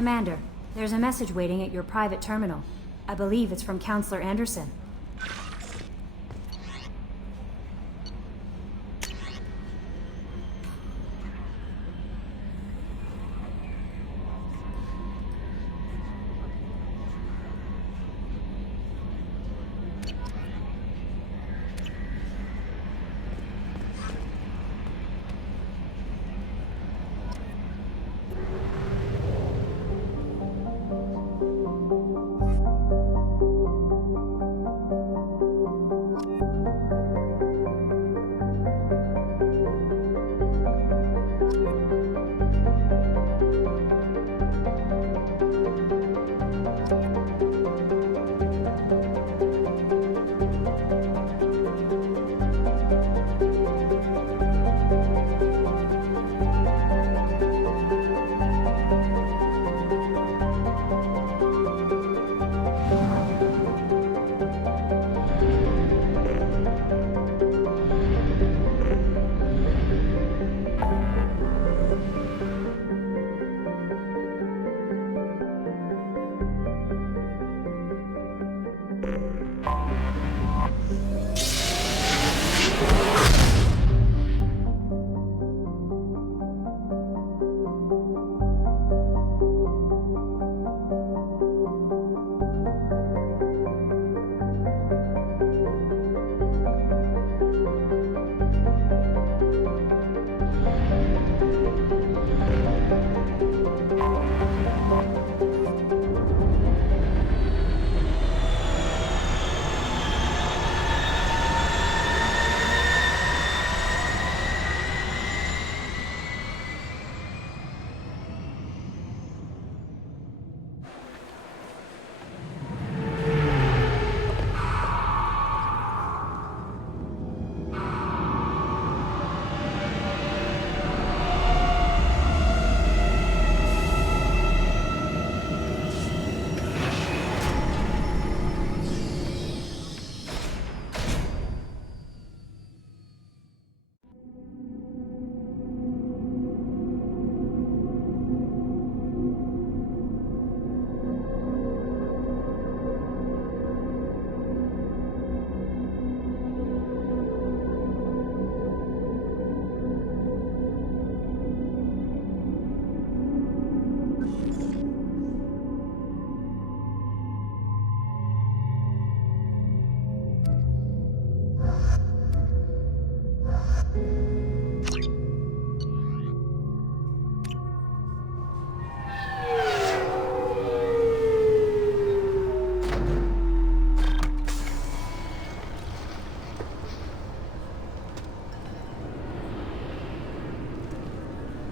Commander, there's a message waiting at your private terminal. I believe it's from Counselor Anderson.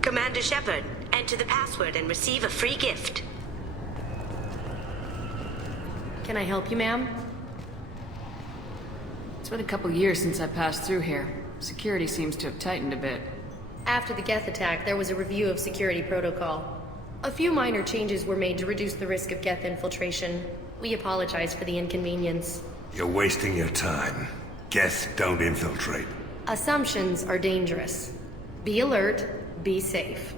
Commander Shepard, enter the password and receive a free gift. Can I help you, ma'am? It's been a couple years since I passed through here. Security seems to have tightened a bit. After the Geth attack, there was a review of security protocol. A few minor changes were made to reduce the risk of Geth infiltration. We apologize for the inconvenience. You're wasting your time. Geth don't infiltrate. Assumptions are dangerous. Be alert, be safe.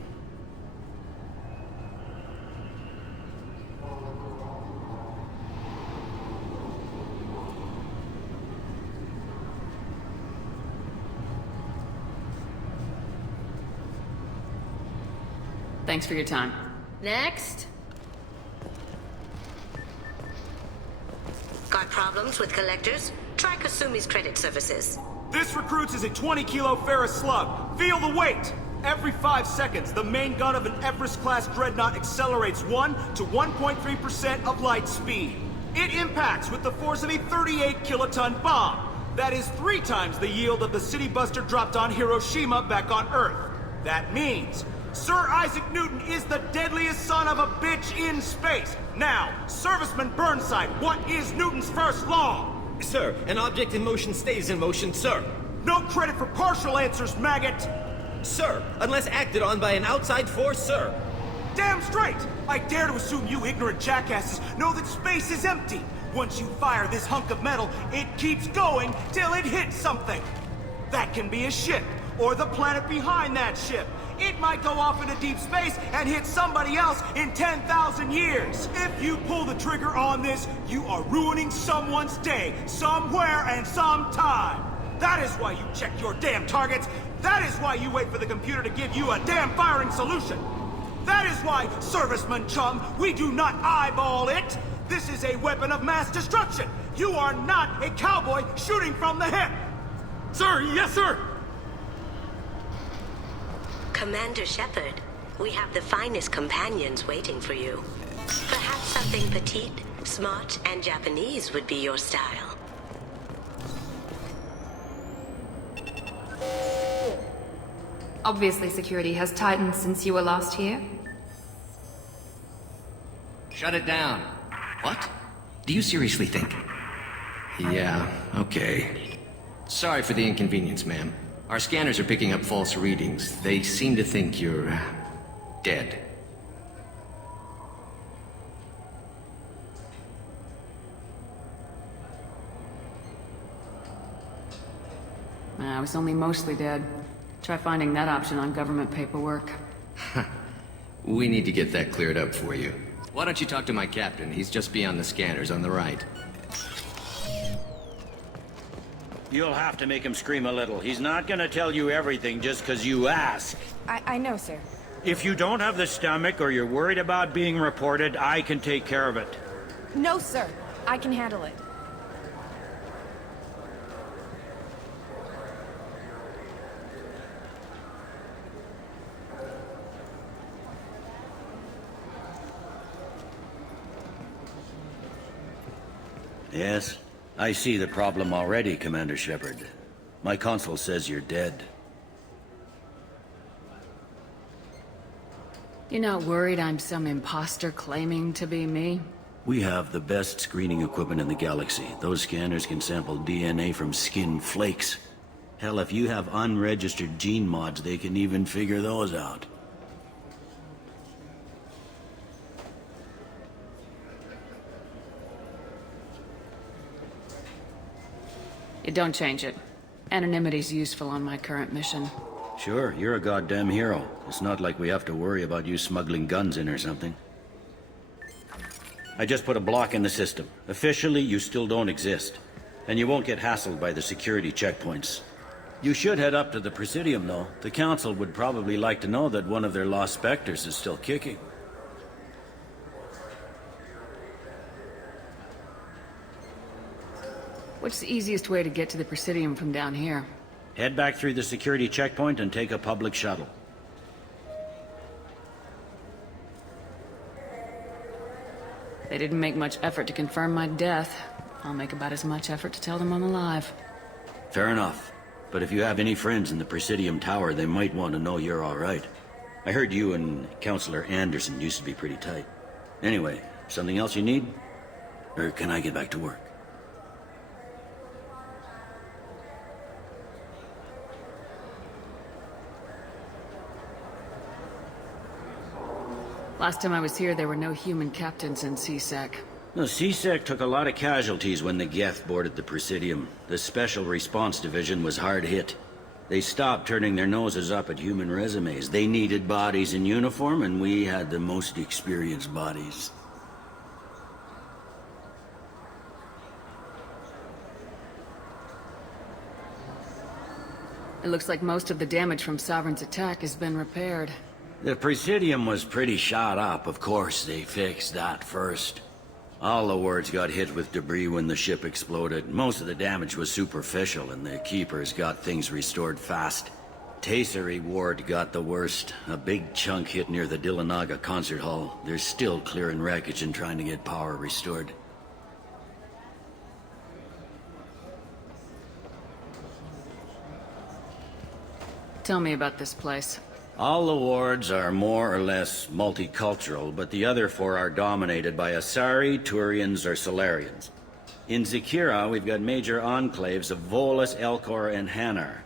Thanks for your time. Next. Got problems with collectors? Try Kasumi's credit services. This recruits is a 20-kilo ferrous slug. Feel the weight! Every 5 seconds, the main gun of an Everest-class dreadnought accelerates 1 to 1.3% of light speed. It impacts with the force of a 38-kiloton bomb. That is 3 times the yield of the city buster dropped on Hiroshima back on Earth. That means Sir Isaac Newton is the deadliest son of a bitch in space. Now, Serviceman Burnside, what is Newton's first law? Sir, an object in motion stays in motion, sir. No credit for partial answers, maggot! Sir, unless acted on by an outside force, sir. Damn straight! I dare to assume you ignorant jackasses know that space is empty. Once you fire this hunk of metal, it keeps going till it hits something. That can be a ship, or the planet behind that ship. It might go off into deep space and hit somebody else in 10,000 years. If you pull the trigger on this, you are ruining someone's day, somewhere and sometime. That is why you check your damn targets. That is why you wait for the computer to give you a damn firing solution. That is why, serviceman chum, we do not eyeball it. This is a weapon of mass destruction. You are not a cowboy shooting from the hip. Sir, yes, sir! Commander Shepard, we have the finest companions waiting for you. Perhaps something petite, smart, and Japanese would be your style. Obviously, security has tightened since you were last here. Shut it down. What? Do you seriously think? Yeah, okay. Sorry for the inconvenience, ma'am. Our scanners are picking up false readings. They seem to think you're... dead. I was only mostly dead. Try finding that option on government paperwork. We need to get that cleared up for you. Why don't you talk to my captain? He's just beyond the scanners on the right. You'll have to make him scream a little. He's not gonna tell you everything just because you ask. I know, sir. If you don't have the stomach or you're worried about being reported, I can take care of it. No, sir. I can handle it. Yes, I see the problem already, Commander Shepard. My console says you're dead. You're not worried I'm some imposter claiming to be me? We have the best screening equipment in the galaxy. Those scanners can sample DNA from skin flakes. Hell, if you have unregistered gene mods, they can even figure those out. You don't change it. Anonymity's useful on my current mission. Sure, you're a goddamn hero. It's not like we have to worry about you smuggling guns in or something. I just put a block in the system. Officially, you still don't exist. And you won't get hassled by the security checkpoints. You should head up to the Presidium, though. The Council would probably like to know that one of their lost specters is still kicking. What's the easiest way to get to the Presidium from down here? Head back through the security checkpoint and take a public shuttle. They didn't make much effort to confirm my death. I'll make about as much effort to tell them I'm alive. Fair enough. But if you have any friends in the Presidium Tower, they might want to know you're all right. I heard you and Counselor Anderson used to be pretty tight. Anyway, something else you need? Or can I get back to work? Last time I was here, there were no human captains in CSEC. No, CSEC took a lot of casualties when the Geth boarded the Presidium. The Special Response Division was hard hit. They stopped turning their noses up at human resumes. They needed bodies in uniform, and we had the most experienced bodies. It looks like most of the damage from Sovereign's attack has been repaired. The Presidium was pretty shot up. Of course, they fixed that first. All the wards got hit with debris when the ship exploded. Most of the damage was superficial, and the Keepers got things restored fast. Tasery Ward got the worst. A big chunk hit near the Dillanaga concert hall. They're still clearing wreckage and trying to get power restored. Tell me about this place. All the wards are more or less multicultural, but the other four are dominated by Asari, Turians, or Solarians. In Zakira, we've got major enclaves of Volus, Elcor, and Hanar.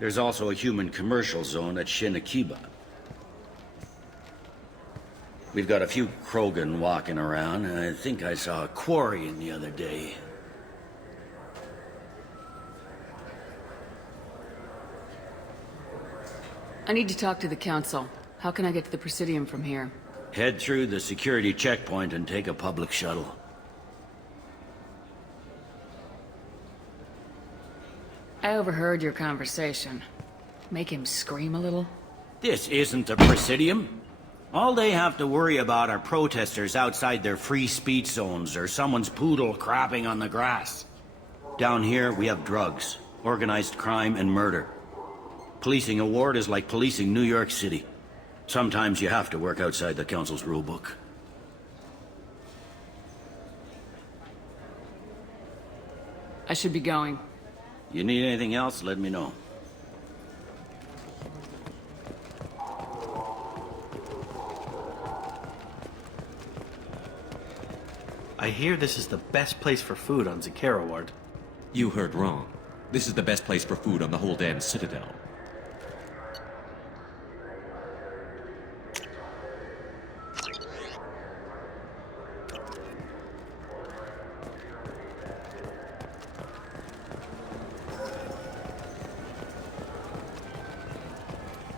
There's also a human commercial zone at Shinakiba. We've got a few Krogan walking around, and I think I saw a Quarian the other day. I need to talk to the Council. How can I get to the Presidium from here? Head through the security checkpoint and take a public shuttle. I overheard your conversation. Make him scream a little? This isn't the Presidium. All they have to worry about are protesters outside their free speech zones or someone's poodle crapping on the grass. Down here, we have drugs, organized crime, and murder. Policing a ward is like policing New York City. Sometimes you have to work outside the Council's rulebook. I should be going. You need anything else, let me know. I hear this is the best place for food on Zakera Ward. You heard wrong. This is the best place for food on the whole damn Citadel.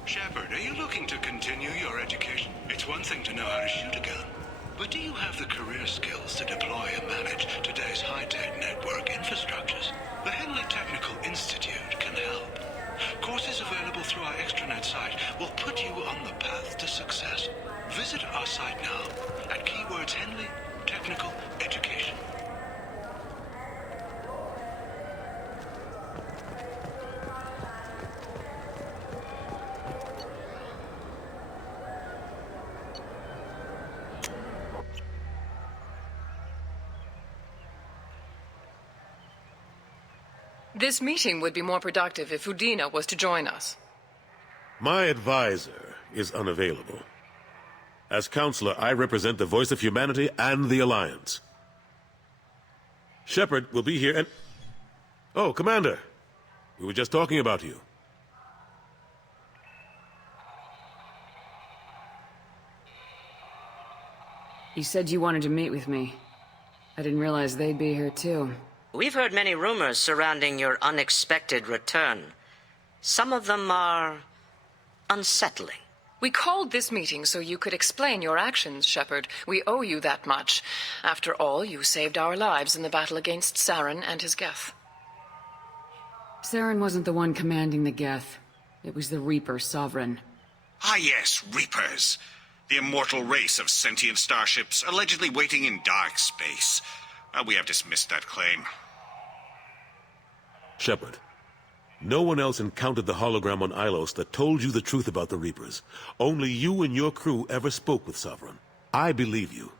Shepard, are you looking to continue your education? It's one thing to know how to shoot a gun, but do you have the career skills to deploy and manage today's high-tech network infrastructures? The Henley Technical Institute can help. Courses available through our extranet site will put you on the path to success. Visit our site now at keywords Henley Technical Education. This meeting would be more productive if Udina was to join us. My advisor is unavailable. As counselor, I represent the voice of humanity and the Alliance. Shepard will be here and... Oh, Commander. We were just talking about you. You said you wanted to meet with me. I didn't realize they'd be here too. We've heard many rumors surrounding your unexpected return. Some of them are unsettling. We called this meeting so you could explain your actions, Shepard. We owe you that much. After all, you saved our lives in the battle against Saren and his Geth. Saren wasn't the one commanding the Geth. It was the Reaper Sovereign. Ah yes, Reapers. The immortal race of sentient starships allegedly waiting in dark space. We have dismissed that claim. Shepard, no one else encountered the hologram on Ilos that told you the truth about the Reapers. Only you and your crew ever spoke with Sovereign. I believe you.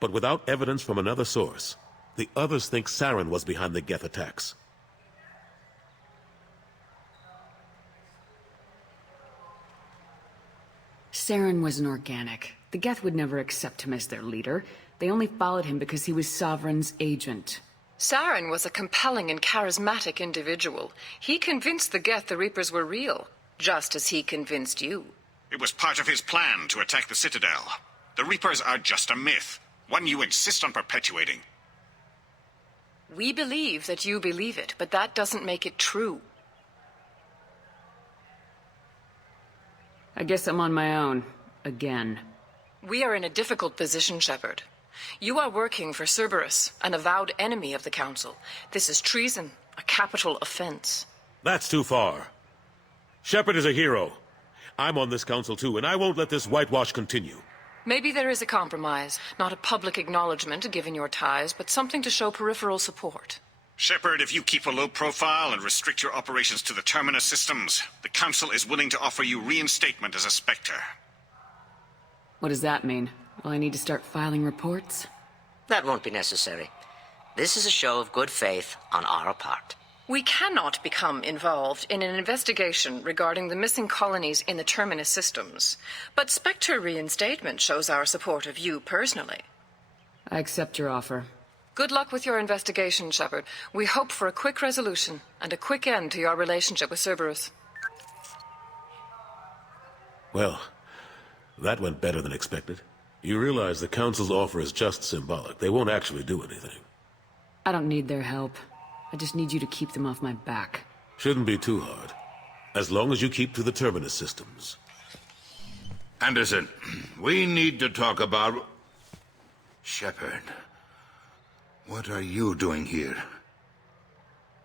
But without evidence from another source, the others think Saren was behind the Geth attacks. Saren was an organic. The Geth would never accept him as their leader. They only followed him because he was Sovereign's agent. Saren was a compelling and charismatic individual. He convinced the Geth the Reapers were real, just as he convinced you. It was part of his plan to attack the Citadel. The Reapers are just a myth, one you insist on perpetuating. We believe that you believe it, but that doesn't make it true. I guess I'm on my own. Again. We are in a difficult position, Shepard. You are working for Cerberus, an avowed enemy of the Council. This is treason, a capital offense. That's too far. Shepard is a hero. I'm on this council too, and I won't let this whitewash continue. Maybe there is a compromise. Not a public acknowledgement given your ties, but something to show peripheral support. Shepard, if you keep a low profile and restrict your operations to the Terminus systems, the Council is willing to offer you reinstatement as a Spectre. What does that mean? Will I need to start filing reports? That won't be necessary. This is a show of good faith on our part. We cannot become involved in an investigation regarding the missing colonies in the Terminus systems. But Spectre reinstatement shows our support of you personally. I accept your offer. Good luck with your investigation, Shepard. We hope for a quick resolution and a quick end to your relationship with Cerberus. Well, that went better than expected. You realize the Council's offer is just symbolic. They won't actually do anything. I don't need their help. I just need you to keep them off my back. Shouldn't be too hard. As long as you keep to the Terminus systems. Anderson, we need to talk about... Shepard. What are you doing here?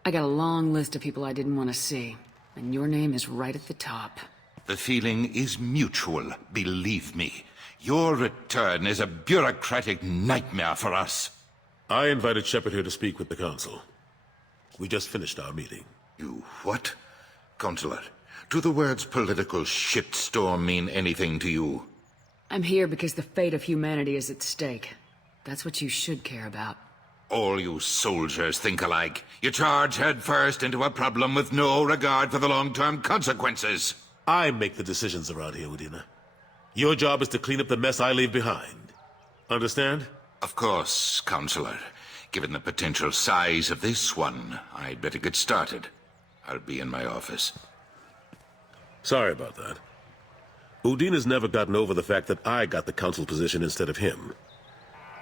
I got a long list of people I didn't want to see, and your name is right at the top. The feeling is mutual, believe me. Your return is a bureaucratic nightmare for us. I invited Shepard here to speak with the Council. We just finished our meeting. You what? Counselor, do the words political shitstorm mean anything to you? I'm here because the fate of humanity is at stake. That's what you should care about. All you soldiers think alike. You charge headfirst into a problem with no regard for the long-term consequences. I make the decisions around here, Udina. Your job is to clean up the mess I leave behind. Understand? Of course, Counselor. Given the potential size of this one, I'd better get started. I'll be in my office. Sorry about that. Udina's never gotten over the fact that I got the Council position instead of him.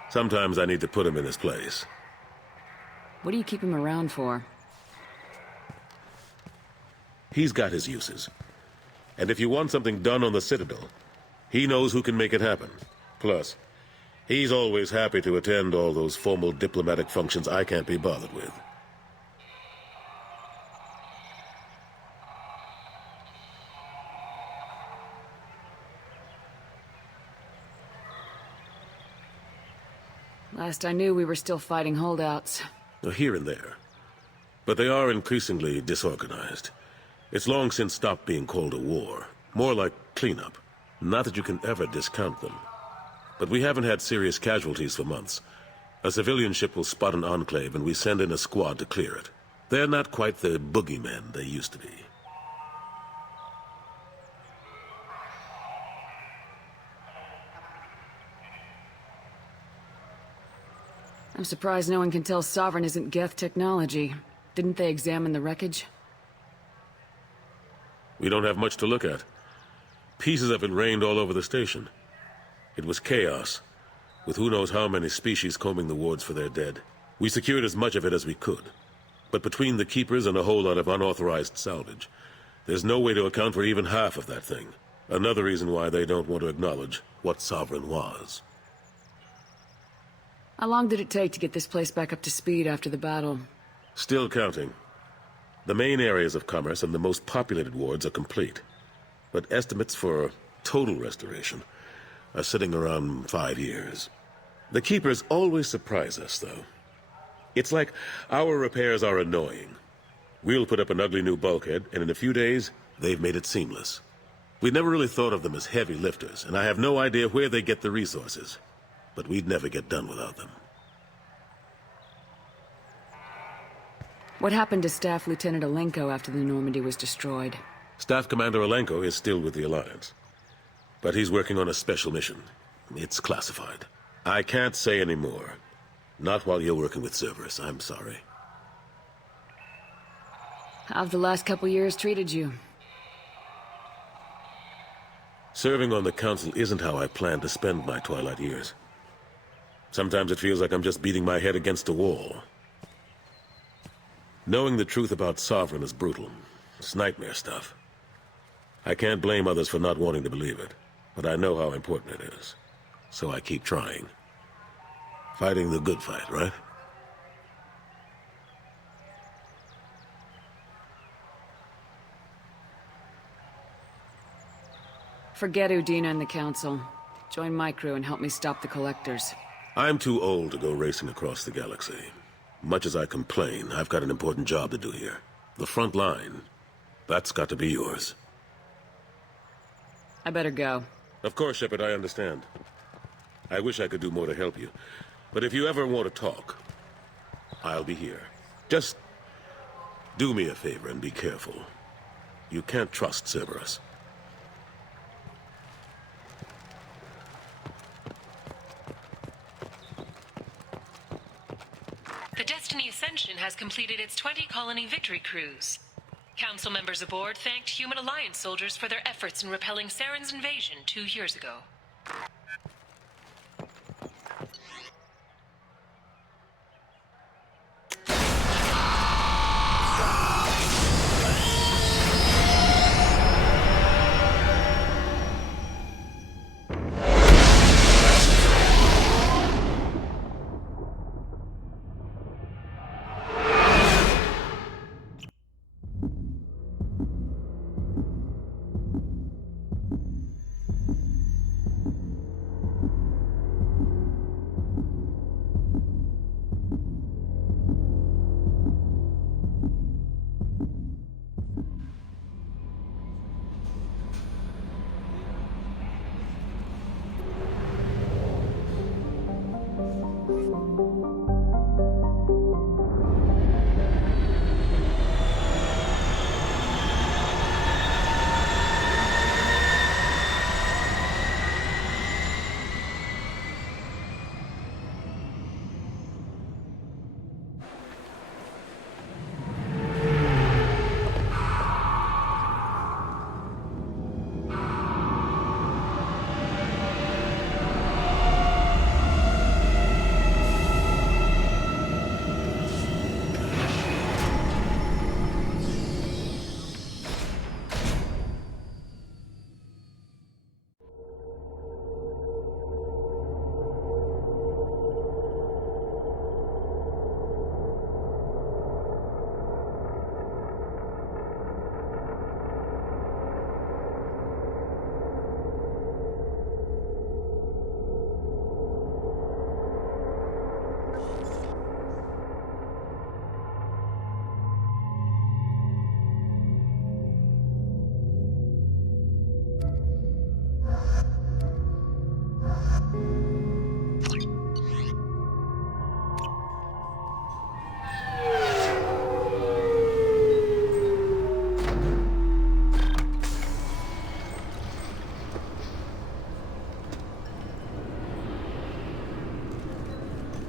Sometimes I need to put him in his place. What do you keep him around for? He's got his uses. And if you want something done on the Citadel, he knows who can make it happen. Plus, he's always happy to attend all those formal diplomatic functions I can't be bothered with. Last I knew, we were still fighting holdouts. Here and there. But they are increasingly disorganized. It's long since stopped being called a war. More like cleanup. Not that you can ever discount them. But we haven't had serious casualties for months. A civilian ship will spot an enclave and we send in a squad to clear it. They're not quite the boogeymen they used to be. I'm surprised no one can tell Sovereign isn't Geth technology. Didn't they examine the wreckage? We don't have much to look at. Pieces of it rained all over the station. It was chaos, with who knows how many species combing the wards for their dead. We secured as much of it as we could. But between the Keepers and a whole lot of unauthorized salvage, there's no way to account for even half of that thing. Another reason why they don't want to acknowledge what Sovereign was. How long did it take to get this place back up to speed after the battle? Still counting. The main areas of commerce and the most populated wards are complete. But estimates for total restoration are sitting around 5 years. The Keepers always surprise us, though. It's like our repairs are annoying. We'll put up an ugly new bulkhead, and in a few days, they've made it seamless. We never really thought of them as heavy lifters, and I have no idea where they get the resources. But we'd never get done without them. What happened to Staff Lieutenant Alenko after the Normandy was destroyed? Staff Commander Alenko is still with the Alliance. But he's working on a special mission. It's classified. I can't say any more. Not while you're working with Cerberus, I'm sorry. How've the last couple years treated you? Serving on the Council isn't how I plan to spend my twilight years. Sometimes it feels like I'm just beating my head against a wall. Knowing the truth about Sovereign is brutal. It's nightmare stuff. I can't blame others for not wanting to believe it, but I know how important it is. So I keep trying. Fighting the good fight, right? Forget Udina and the Council. Join my crew and help me stop the Collectors. I'm too old to go racing across the galaxy. Much as I complain, I've got an important job to do here. The front line. That's got to be yours. I better go. Of course, Shepard, I understand. I wish I could do more to help you. But if you ever want to talk, I'll be here. Just do me a favor and be careful. You can't trust Cerberus. The Destiny Ascension has completed its 20-colony victory cruise. Council members aboard thanked Human Alliance soldiers for their efforts in repelling Saren's invasion 2 years ago.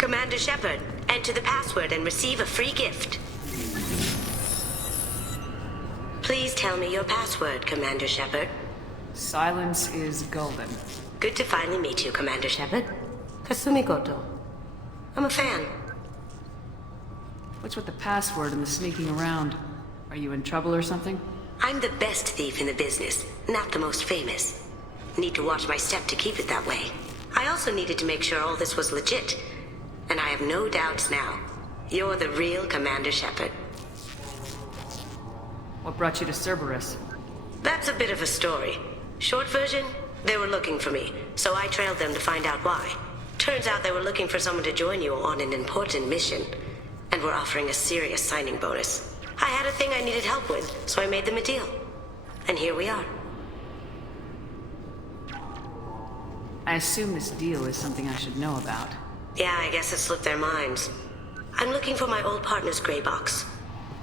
Commander Shepard, enter the password and receive a free gift. Please tell me your password, Commander Shepard. Silence is golden. Good to finally meet you, Commander Shepard. Kasumi Goto. I'm a fan. What's with the password and the sneaking around? Are you in trouble or something? I'm the best thief in the business, not the most famous. Need to watch my step to keep it that way. I also needed to make sure all this was legit. And I have no doubts now. You're the real Commander Shepard. What brought you to Cerberus? That's a bit of a story. Short version, they were looking for me, so I trailed them to find out why. Turns out they were looking for someone to join you on an important mission, and were offering a serious signing bonus. I had a thing I needed help with, so I made them a deal. And here we are. I assume this deal is something I should know about. Yeah, I guess it slipped their minds. I'm looking for my old partner's gray box.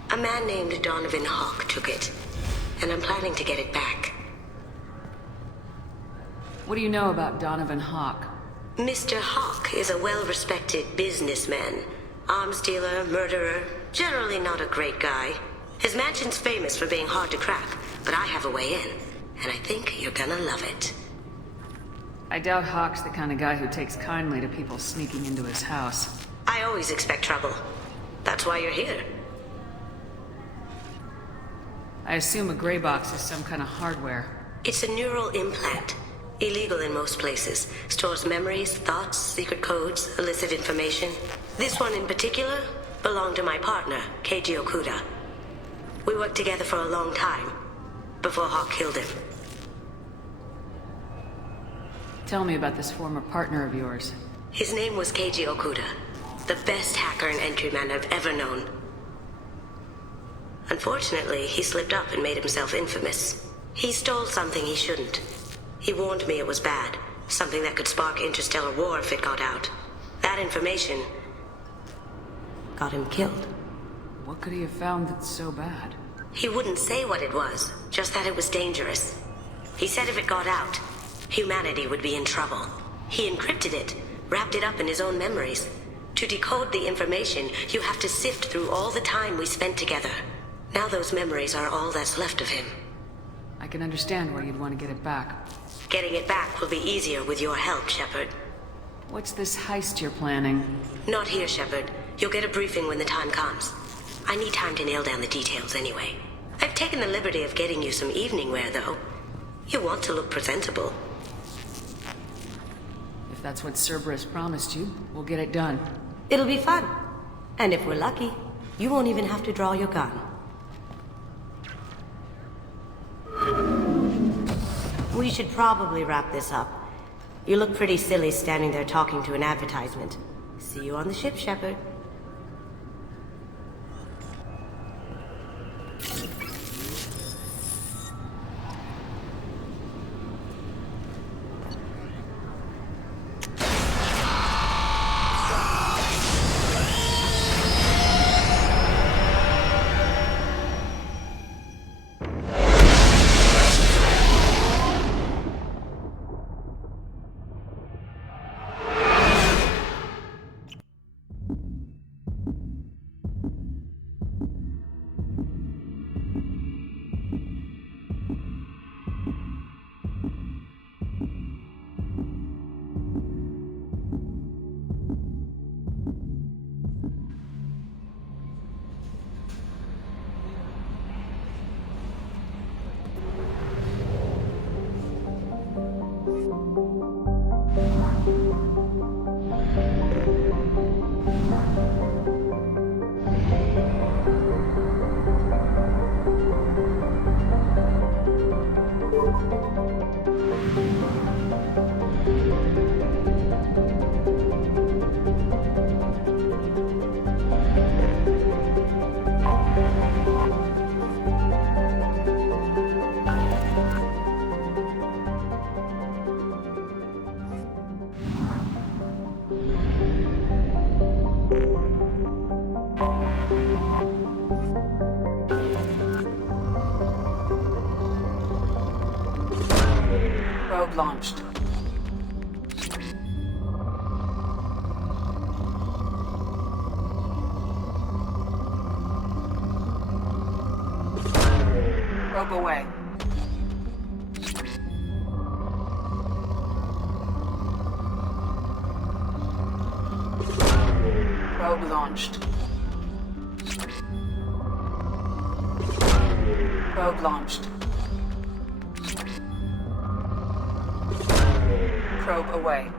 A man named Donovan Hawk took it, and I'm planning to get it back. What do you know about Donovan Hawk? Mr. Hawk is a well-respected businessman. Arms dealer, murderer, generally not a great guy. His mansion's famous for being hard to crack, but I have a way in, and I think you're gonna love it. I doubt Hawk's the kind of guy who takes kindly to people sneaking into his house. I always expect trouble. That's why you're here. I assume a gray box is some kind of hardware. It's a neural implant. Illegal in most places. Stores memories, thoughts, secret codes, illicit information. This one in particular belonged to my partner, Keiji Okuda. We worked together for a long time, before Hawk killed him. Tell me about this former partner of yours. His name was Keiji Okuda, the best hacker and entryman I've ever known. Unfortunately, he slipped up and made himself infamous. He stole something he shouldn't. He warned me it was bad, something that could spark interstellar war if it got out. That information got him killed. What could he have found that's so bad? He wouldn't say what it was, just that it was dangerous. He said if it got out, humanity would be in trouble. He encrypted it, wrapped it up in his own memories. To decode the information, you have to sift through all the time we spent together. Now those memories are all that's left of him. I can understand why you'd want to get it back. Getting it back will be easier with your help, Shepard. What's this heist you're planning? Not here, Shepard. You'll get a briefing when the time comes. I need time to nail down the details anyway. I've taken the liberty of getting you some evening wear, though. You want to look presentable. If that's what Cerberus promised you, we'll get it done. It'll be fun. And if we're lucky, you won't even have to draw your gun. We should probably wrap this up. You look pretty silly standing there talking to an advertisement. See you on the ship, Shepard. Probe launched. Probe away. Probe launched. Probe launched. Probe away.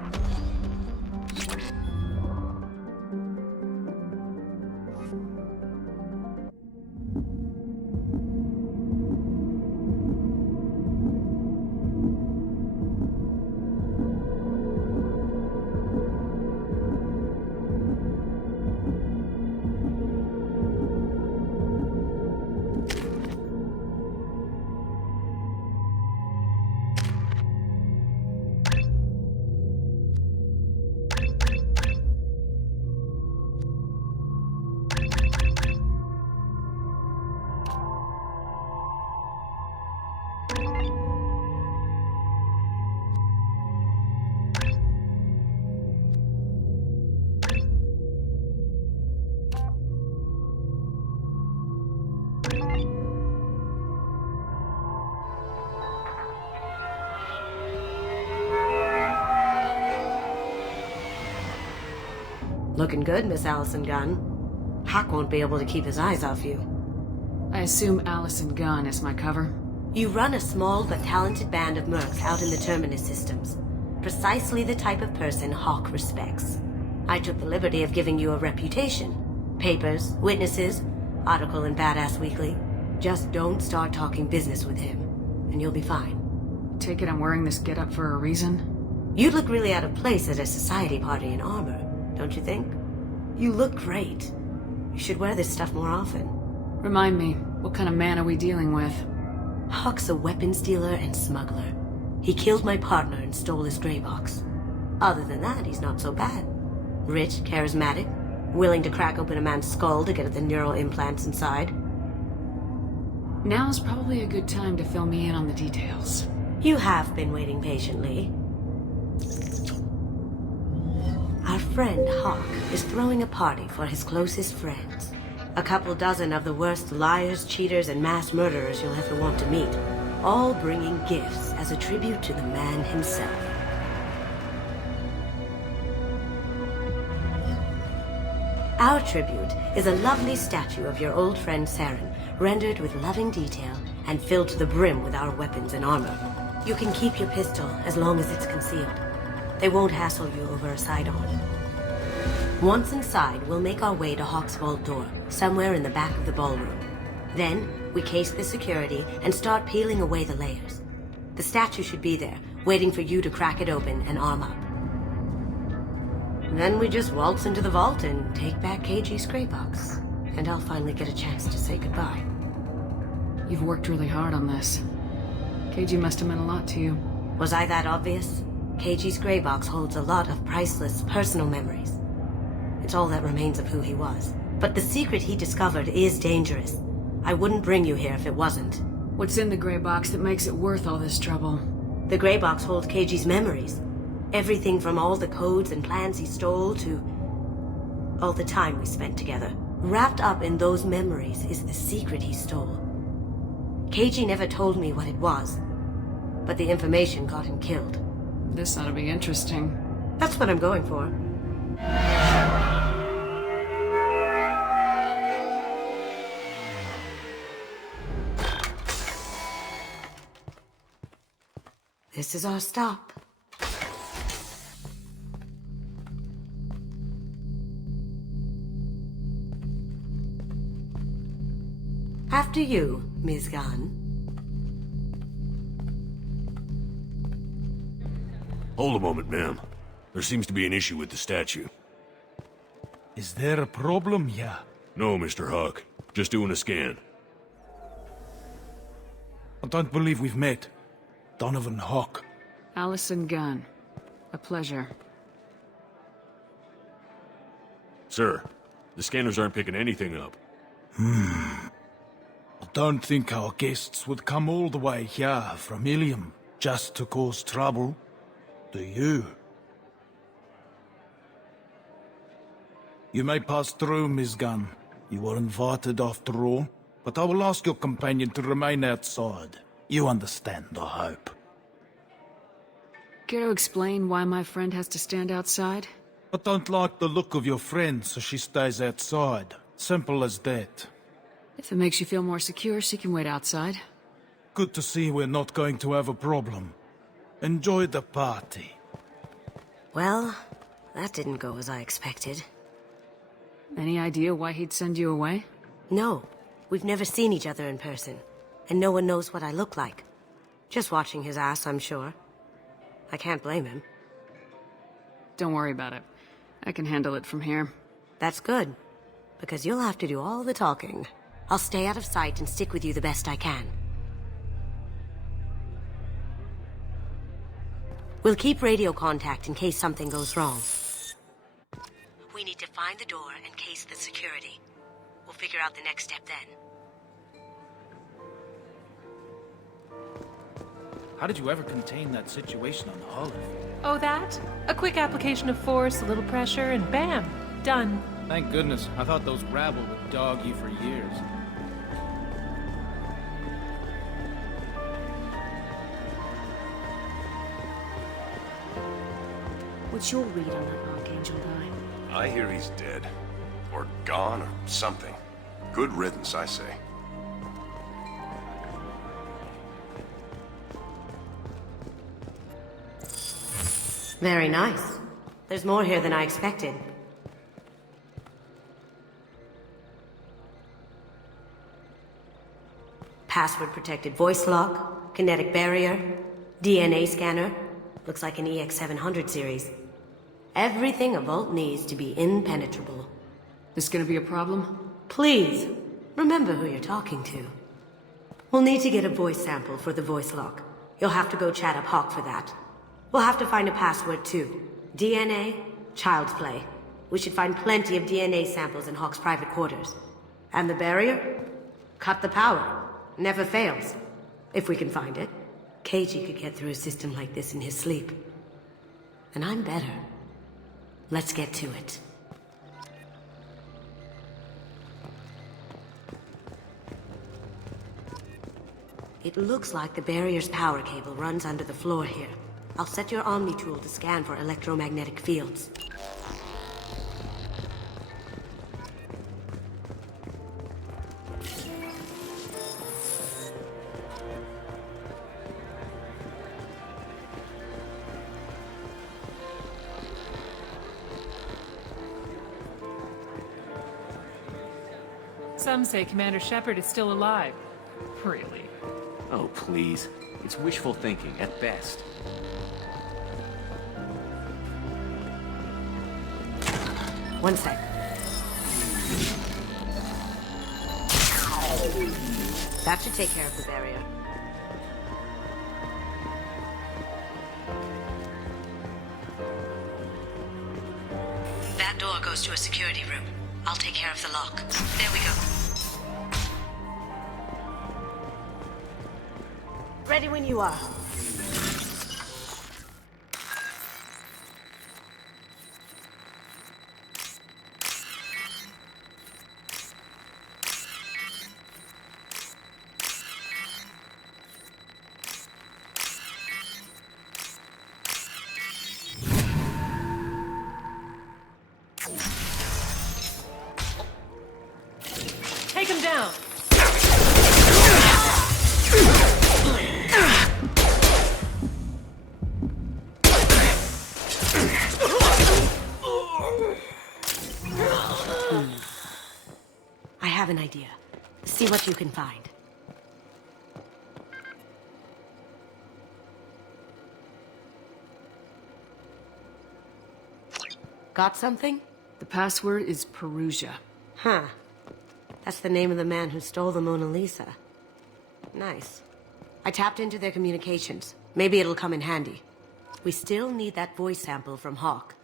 Looking good, Miss Allison Gunn. Hawk won't be able to keep his eyes off you. I assume Allison Gunn is my cover? You run a small but talented band of mercs out in the Terminus systems. Precisely the type of person Hawk respects. I took the liberty of giving you a reputation. Papers, witnesses, article in Badass Weekly. Just don't start talking business with him, and you'll be fine. Take it I'm wearing this getup for a reason? You'd look really out of place at a society party in armor, don't you think? You look great. You should wear this stuff more often. Remind me, what kind of man are we dealing with? Hawk's a weapons dealer and smuggler. He killed my partner and stole his gray box. Other than that, he's not so bad. Rich, charismatic, willing to crack open a man's skull to get at the neural implants inside. Now's probably a good time to fill me in on the details. You have been waiting patiently. Our friend Hawk is throwing a party for his closest friends. A couple dozen of the worst liars, cheaters, and mass murderers you'll ever want to meet. All bringing gifts as a tribute to the man himself. Our tribute is a lovely statue of your old friend Saren, rendered with loving detail and filled to the brim with our weapons and armor. You can keep your pistol as long as it's concealed. They won't hassle you over a side-on. Once inside, we'll make our way to Hawk's vault door, somewhere in the back of the ballroom. Then, we case the security and start peeling away the layers. The statue should be there, waiting for you to crack it open and arm up. Then we just waltz into the vault and take back KG's gray box. And I'll finally get a chance to say goodbye. You've worked really hard on this. KG must have meant a lot to you. Was I that obvious? KG's gray box holds a lot of priceless personal memories. It's all that remains of who he was. But the secret he discovered is dangerous. I wouldn't bring you here if it wasn't. What's in the gray box that makes it worth all this trouble? The gray box holds KG's memories. Everything from all the codes and plans he stole to all the time we spent together. Wrapped up in those memories is the secret he stole. KG never told me what it was, but the information got him killed. This ought to be interesting. That's what I'm going for. This is our stop. After you, Ms. Gunn. Hold a moment, ma'am. There seems to be an issue with the statue. Is there a problem here? No, Mr. Hawk. Just doing a scan. I don't believe we've met. Donovan Hawk. Allison Gunn. A pleasure. Sir, the scanners aren't picking anything up. I don't think our guests would come all the way here from Ilium just to cause trouble. Do you? You may pass through, Ms. Gunn. You were invited after all. but I will ask your companion to remain outside. You understand, I hope. Care to explain why my friend has to stand outside? I don't like the look of your friend, so she stays outside. Simple as that. If it makes you feel more secure, she can wait outside. Good to see we're not going to have a problem. Enjoy the party. Well, that didn't go as I expected. Any idea why he'd send you away? No. We've never seen each other in person, and no one knows what I look like. Just watching his ass, I'm sure. I can't blame him. Don't worry about it. I can handle it from here. That's good, because you'll have to do all the talking. I'll stay out of sight and stick with you the best I can. We'll keep radio contact in case something goes wrong. We need to find the door and case the security. We'll figure out the next step then. How did you ever contain that situation on the Olive? Oh, that? A quick application of force, a little pressure, and bam! Done. Thank goodness. I thought those rabble would dog you for years. What's your read on that Archangel guy? I hear he's dead. Or gone, or something. Good riddance, I say. Very nice. There's more here than I expected. Password-protected voice lock, kinetic barrier, DNA scanner. Looks like an EX700 series. Everything a vault needs to be impenetrable. This gonna be a problem? Please, remember who you're talking to. We'll need to get a voice sample for the voice lock. You'll have to go chat up Hawk for that. We'll have to find a password too. DNA, child's play. We should find plenty of DNA samples in Hawk's private quarters. And the barrier? Cut the power. Never fails. If we can find it. Keiji could get through a system like this in his sleep. And I'm better. Let's get to it. It looks like the barrier's power cable runs under the floor here. I'll set your Omni tool to scan for electromagnetic fields. Some say Commander Shepard is still alive. Really? Oh, please. It's wishful thinking, at best. One sec. That should take care of the barrier. That door goes to a security room. I'll take care of the lock. There we go. Ready when you are. Take him down! I have an idea. See what you can find. Got something? The password is Perugia. Huh. That's the name of the man who stole the Mona Lisa. Nice. I tapped into their communications. Maybe it'll come in handy. We still need that voice sample from Hawk.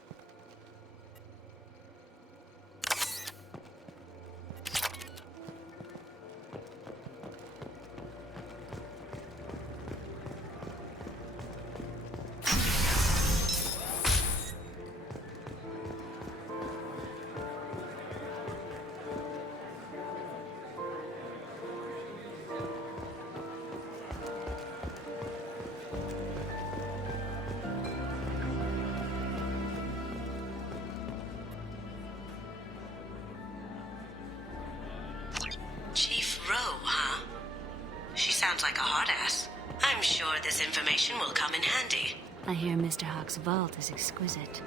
sounds like a hard ass. I'm sure this information will come in handy. I hear Mr. Hawk's vault is exquisite.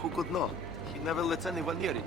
Who could know? He never lets anyone near it.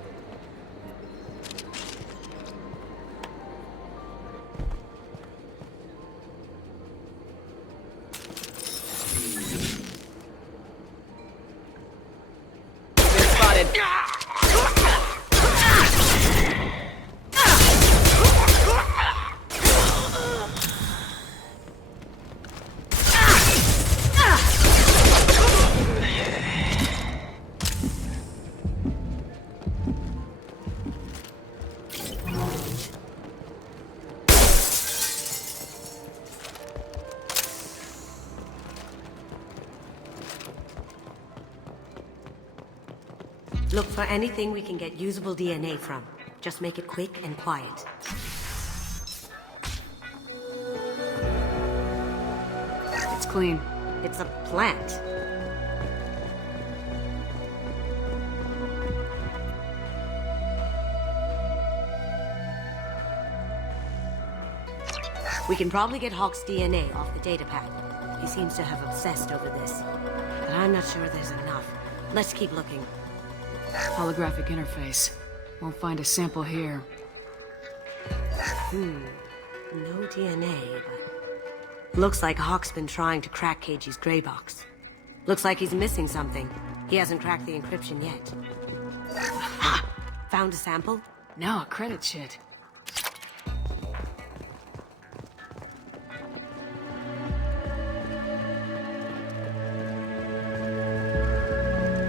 Look for anything we can get usable DNA from. Just make it quick and quiet. It's clean. It's a plant. We can probably get Hawk's DNA off the datapad. He seems to have obsessed over this. But I'm not sure there's enough. Let's keep looking. Holographic interface. Won't find a sample here. No DNA, but... Looks like Hawk's been trying to crack KG's gray box. Looks like he's missing something. He hasn't cracked the encryption yet. Found a sample? No, credit shit.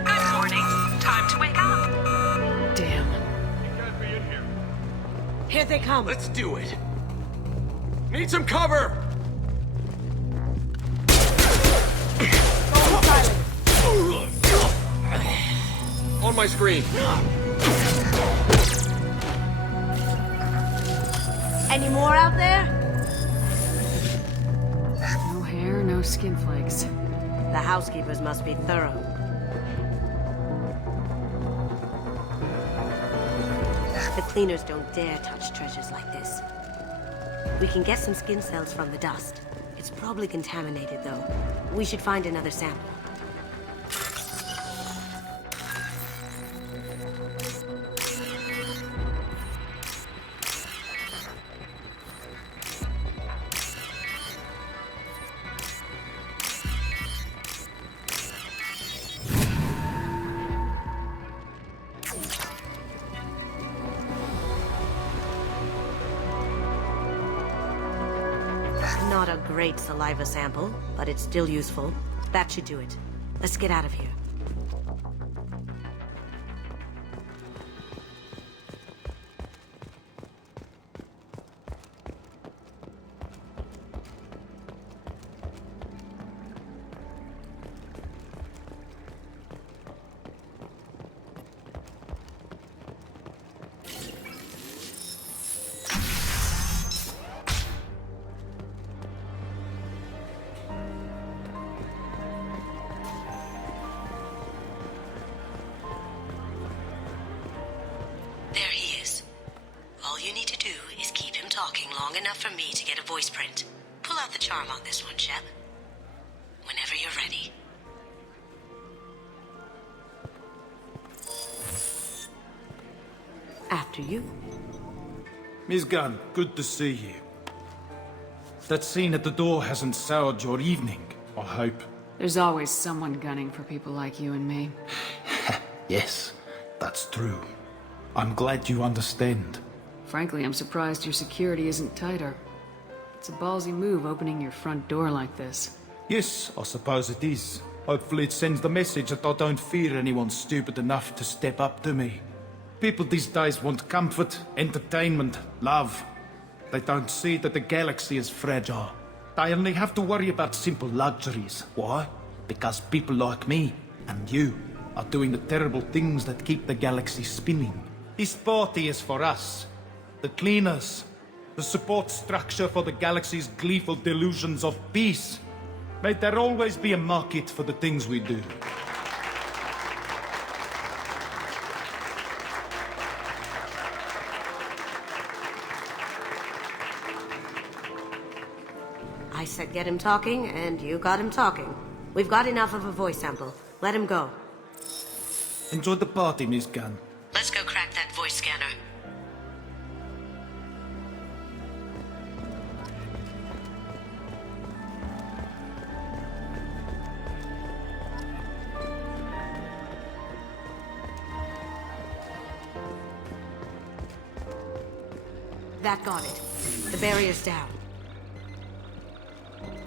Good morning. Time to wake up. Damn. Here they come. Let's do it. Need some cover! On my screen. Any more out there? No hair, no skin flakes. The housekeepers must be thorough. The cleaners don't dare touch treasures like this. We can get some skin cells from the dust. It's probably contaminated, though. We should find another sample. Not a great saliva sample, but it's still useful. That should do it. Let's get out of here. There he is. All you need to do is keep him talking long enough for me to get a voice print. Pull out the charm on this one, Shep. Whenever you're ready. After you. Miss Gunn, good to see you. That scene at the door hasn't soured your evening, I hope. There's always someone gunning for people like you and me. Yes, that's true. I'm glad you understand. Frankly, I'm surprised your security isn't tighter. It's a ballsy move opening your front door like this. Yes, I suppose it is. Hopefully it sends the message that I don't fear anyone stupid enough to step up to me. People these days want comfort, entertainment, love. They don't see that the galaxy is fragile. They only have to worry about simple luxuries. Why? Because people like me and you are doing the terrible things that keep the galaxy spinning. This party is for us, the cleaners, the support structure for the galaxy's gleeful delusions of peace. May there always be a market for the things we do. I said get him talking, and you got him talking. We've got enough of a voice sample. Let him go. Enjoy the party, Miss Gunn. Let's go crack that voice scanner. That got it. The barrier's down.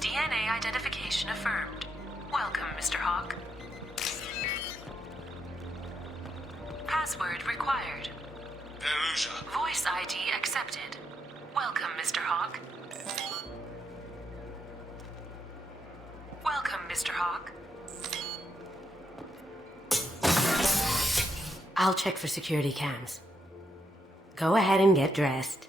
DNA identification affirmed. Welcome, Mr. Hawk. Password required. Perusa. Voice ID accepted. Welcome, Mr. Hawk. Welcome, Mr. Hawk. I'll check for security cams. Go ahead and get dressed.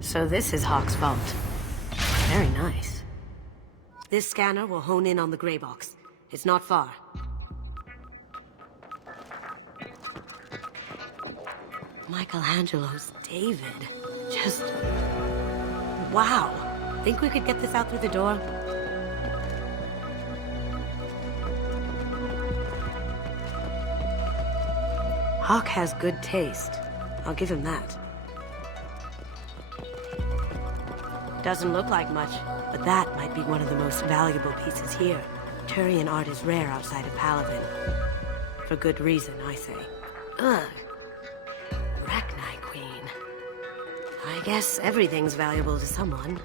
So this is Hawk's vault. Very nice. This scanner will hone in on the gray box. It's not far. Michelangelo's David. Just... wow. Think we could get this out through the door? Hawk has good taste. I'll give him that. Doesn't look like much, but that might be one of the most valuable pieces here. Turian art is rare outside of Palavin. For good reason, I say. Ugh. Rachni Queen. I guess everything's valuable to someone.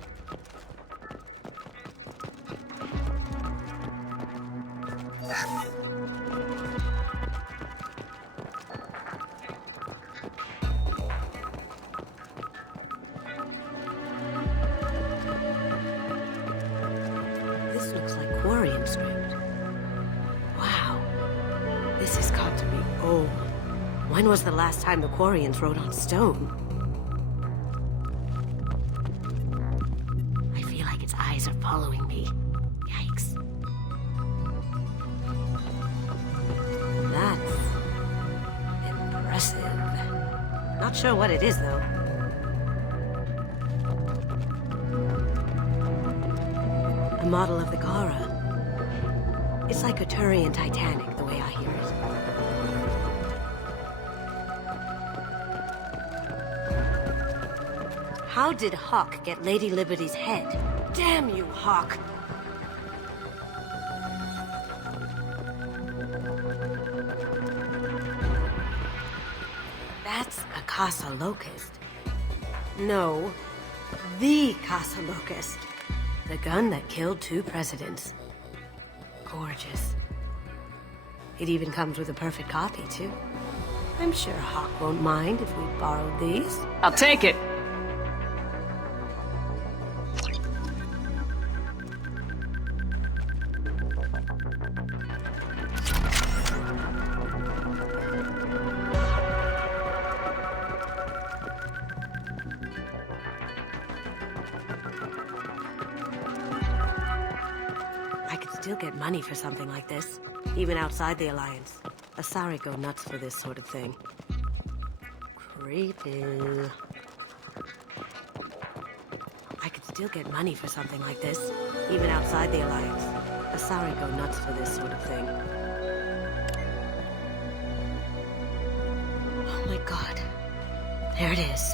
When was the last time the Quarians wrote on stone? I feel like its eyes are following me. Yikes. That's... impressive. Not sure what it is, though. A model of the Kara. It's like a Turian Titanic, the way I hear it. How did Hawk get Lady Liberty's head? Damn you, Hawk! That's a Casa Locust. No, the Casa Locust. The gun that killed 2 presidents. Gorgeous. It even comes with a perfect copy, too. I'm sure Hawk won't mind if we borrowed these. I'll take it! Get money for something like this, even outside the Alliance. Asari go nuts for this sort of thing. Creepy. I could still get money for something like this, even outside the Alliance. Asari go nuts for this sort of thing. Oh my god. There it is.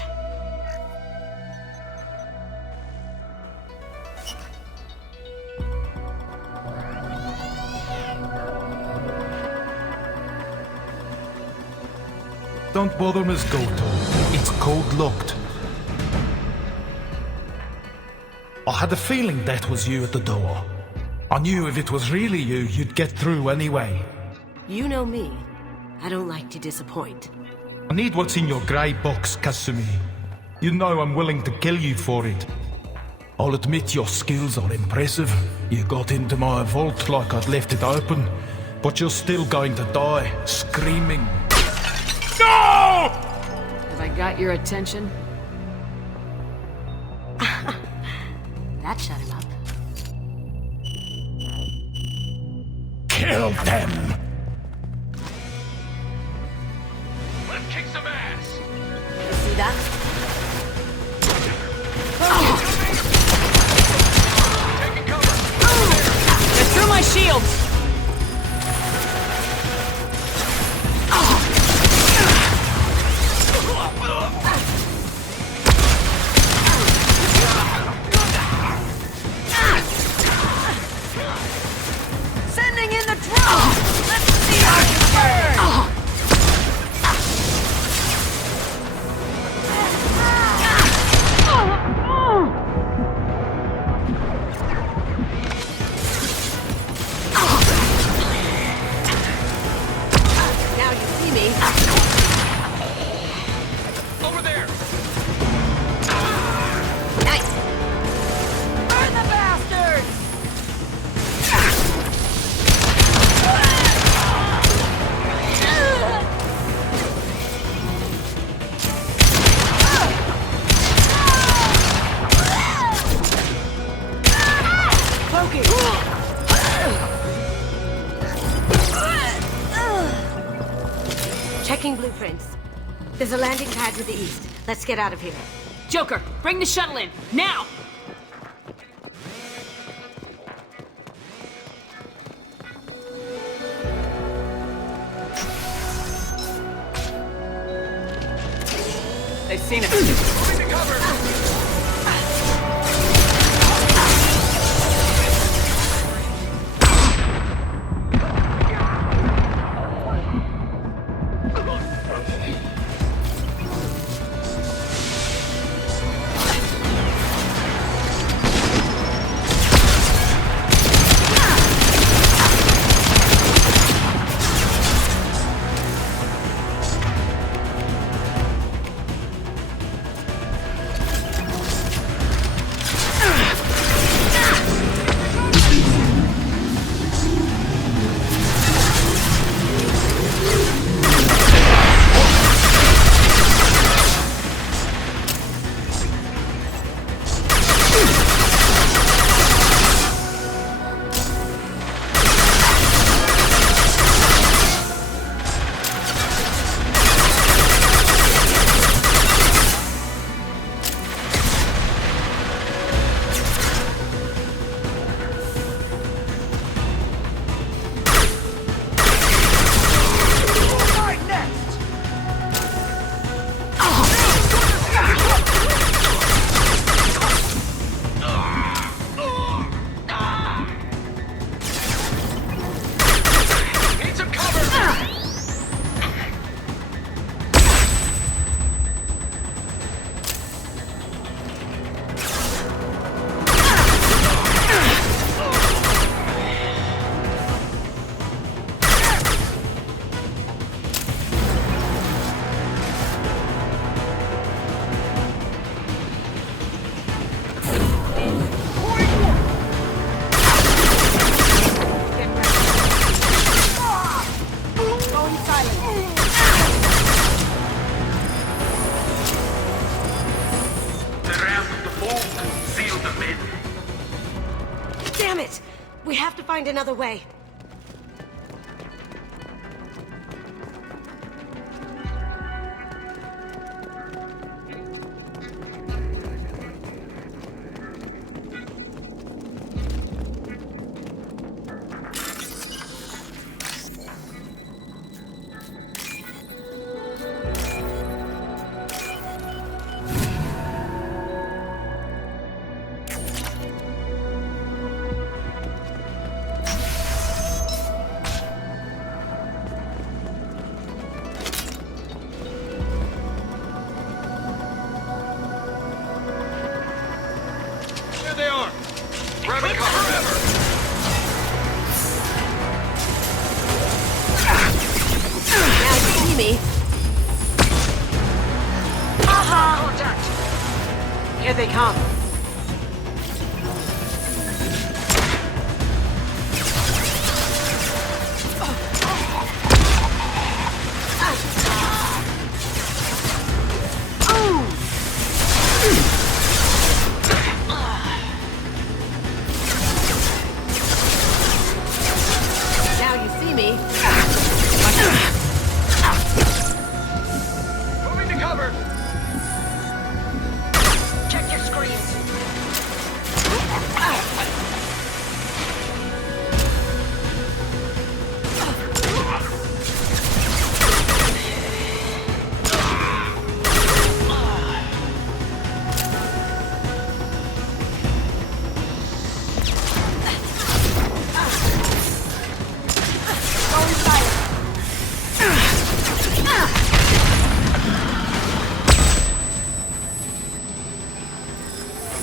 Don't bother, Miss Goto. It's code-locked. I had a feeling that was you at the door. I knew if it was really you, you'd get through anyway. You know me. I don't like to disappoint. I need what's in your grey box, Kasumi. You know I'm willing to kill you for it. I'll admit your skills are impressive. You got into my vault like I'd left it open, but you're still going to die, screaming. No! Have I got your attention? That shut him up. Kill them! Let's kick some ass! See that? Taking cover! They're through my shields! Sending in the drone! Let's see how you burn! Now you see me. Over there! Nice! Burn the bastards! Checking blueprints. There's a landing pad to the east. Let's get out of here. Joker, bring the shuttle in, now! They've seen us. Moving to cover! Damn it! We have to find another way. Grabbing cover ever! Now you see me. Aha! Contact! Here they come. Now you see me. Moving to cover! Check your screens.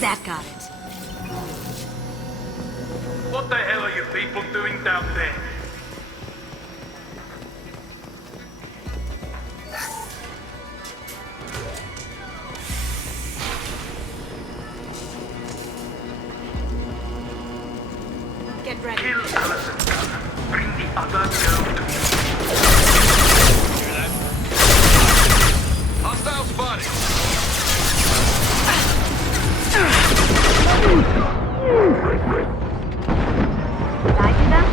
That got it. What the hell are you people doing down there? Get ready. Kill Allison Gunn. Bring the other girl to me. Hostile spotted! Did I do that?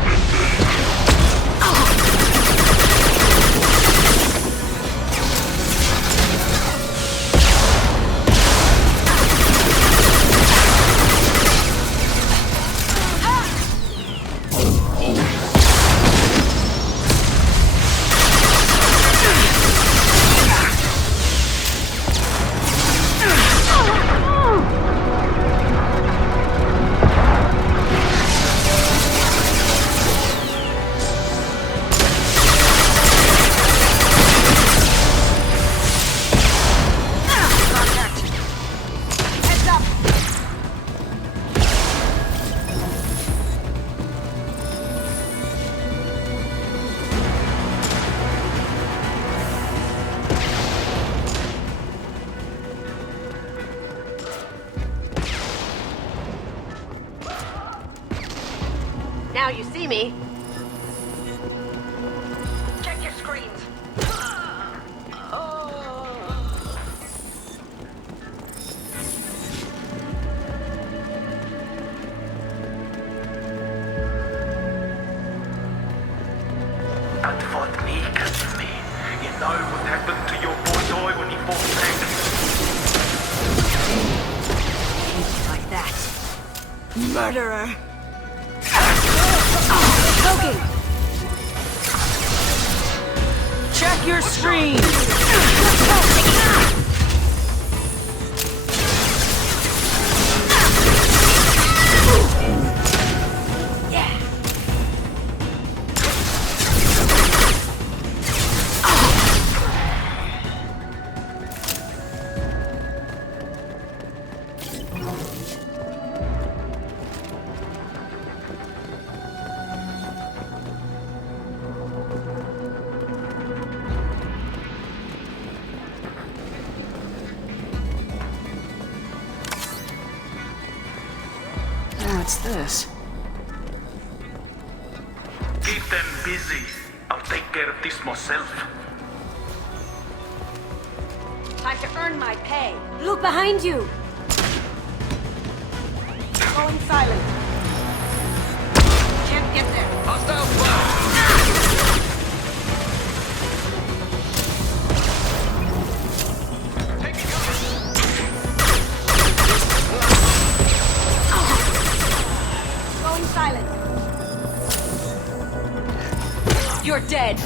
Now you see me. Check your screens. And fought me, Kasumi. You know what happened to your boy toy when he fought back? Like that. Murderer. Poking! Check your screens! What's this? Keep them busy. I'll take care of this myself. Time to earn my pay. Look behind you. Going silent. Can't get there. Hostile spotted! Going silent. You're dead.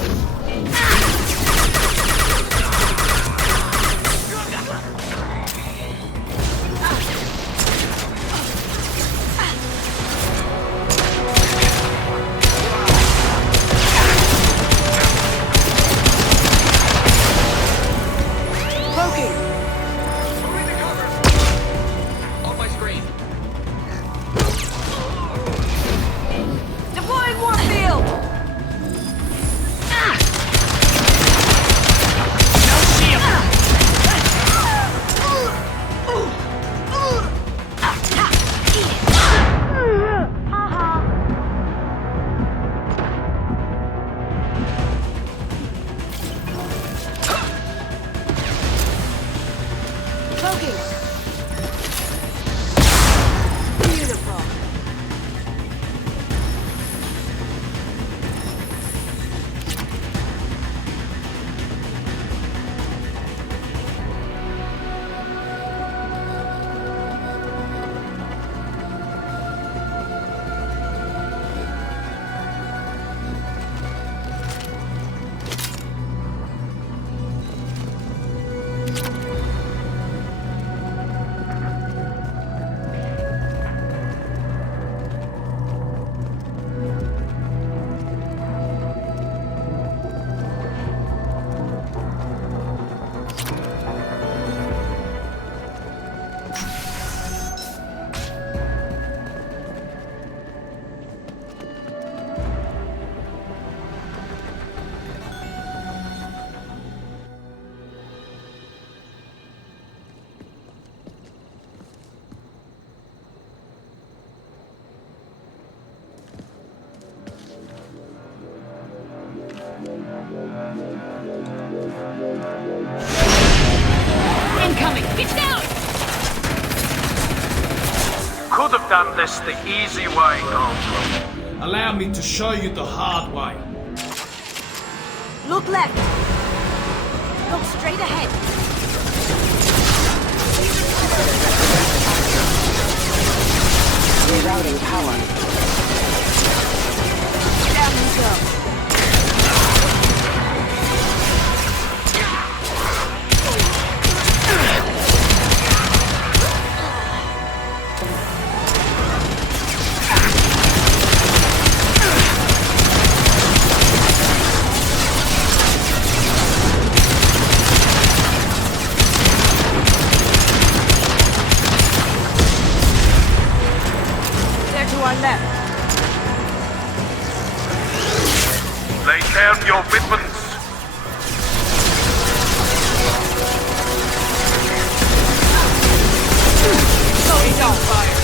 On my screen. could have done this the easy way, Goldblum. Allow me to show you the hard way. Look left. Look straight ahead. Rerouting power. Down you go. Lay down your weapons. Going on fire.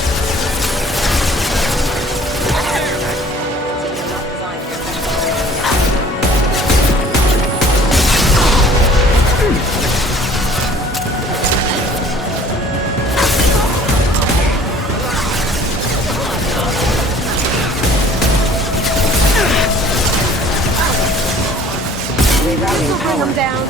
Bring them down.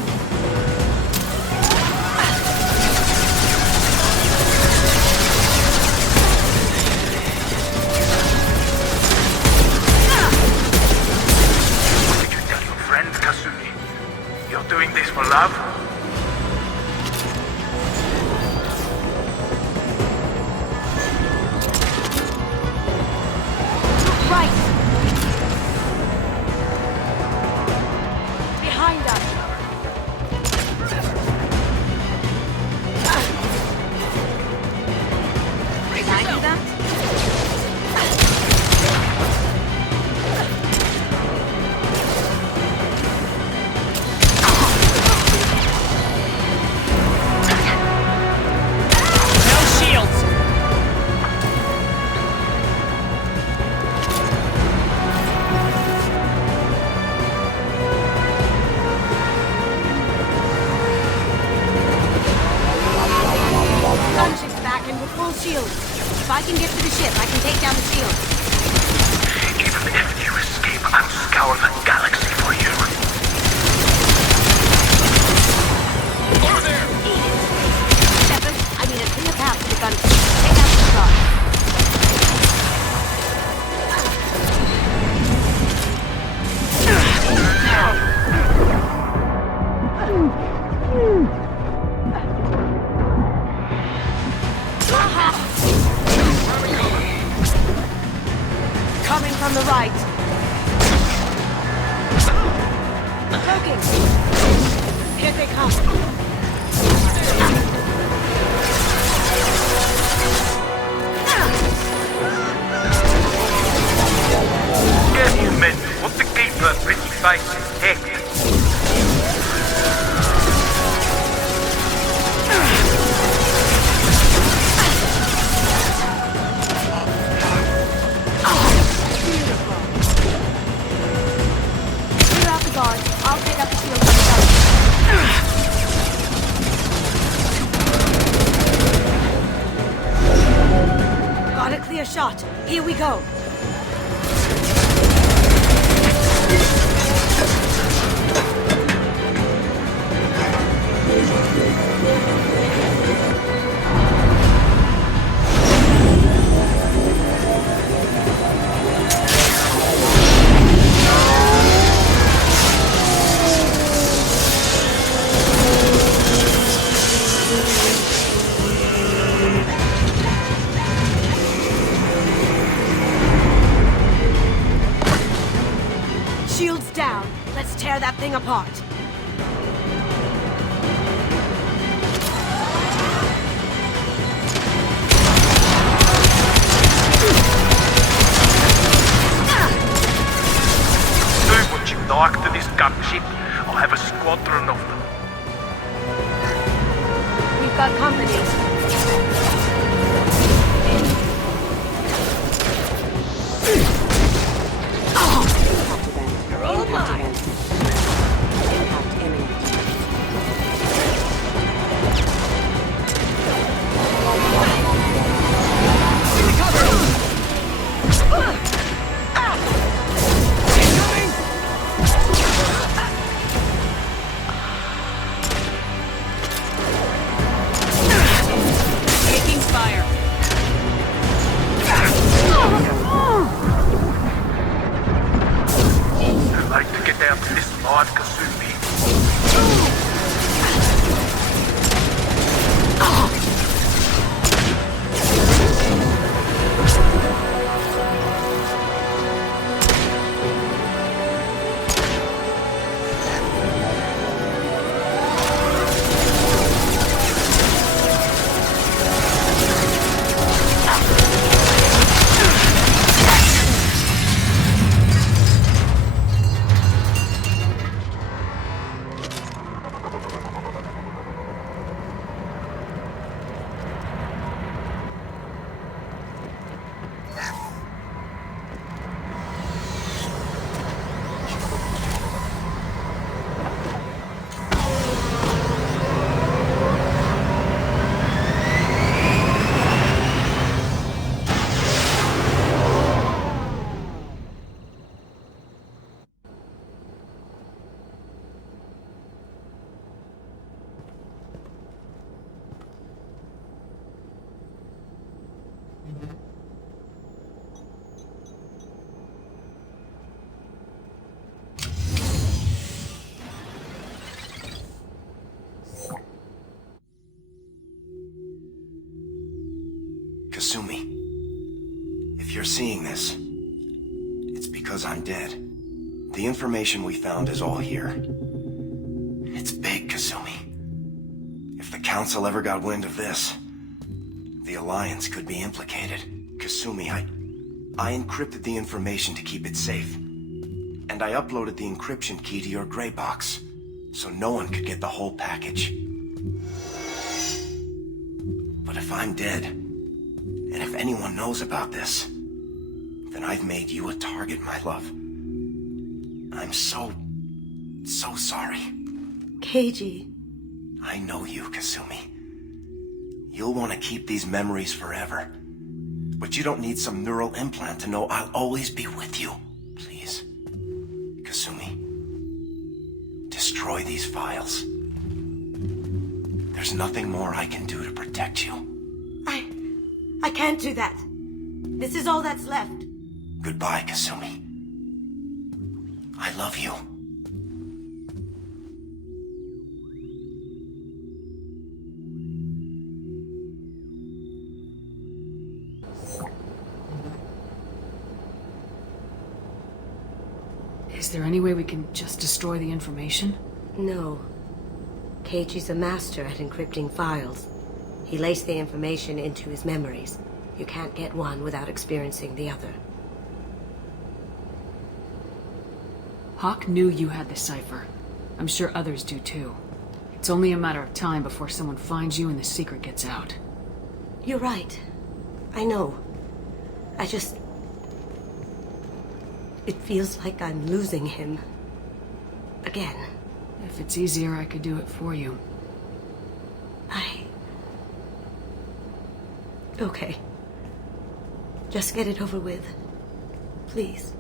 What did you tell your friend, Kasumi? You're doing this for love? Right. Behind us. Can I do that? No shields. Gunship's back and with full shield. If I can get to the ship, I can take down the shield. Even if you escape, I'll scour the galaxy for you. Over there! Shepard, I need a clear path to the gunship. Take out the guard. Coming from the right. Cloaking. Here they come. Get you men, want to keep her pretty face intact. Clear out the guard. I'll take out the shield from the gun. Got a clear shot. Here we go. Shields down. Let's tear that thing apart. Do what you like to this gunship. I'll have a squadron of them. We've got company. You're all mine. Impact imminent. Here we go. Kasumi, if you're seeing this, it's because I'm dead. The information we found is all here. It's big, Kasumi. If the Council ever got wind of this, the Alliance could be implicated. Kasumi, I encrypted the information to keep it safe. And I uploaded the encryption key to your gray box, so no one could get the whole package. But if I'm dead, and if anyone knows about this, then I've made you a target, my love. I'm so sorry. Keiji. I know you, Kasumi. You'll want to keep these memories forever. But you don't need some neural implant to know I'll always be with you. Please. Kasumi. Destroy these files. There's nothing more I can do to protect you. I can't do that. This is all that's left. Goodbye, Kasumi. I love you. Is there any way we can just destroy the information? No. Keiichi's a master at encrypting files. He laced the information into his memories. You can't get one without experiencing the other. Hawk knew you had the cipher. I'm sure others do too. It's only a matter of time before someone finds you and the secret gets out. You're right. I know. It feels like I'm losing him. Again. If it's easier, I could do it for you. Okay. Just get it over with. Please.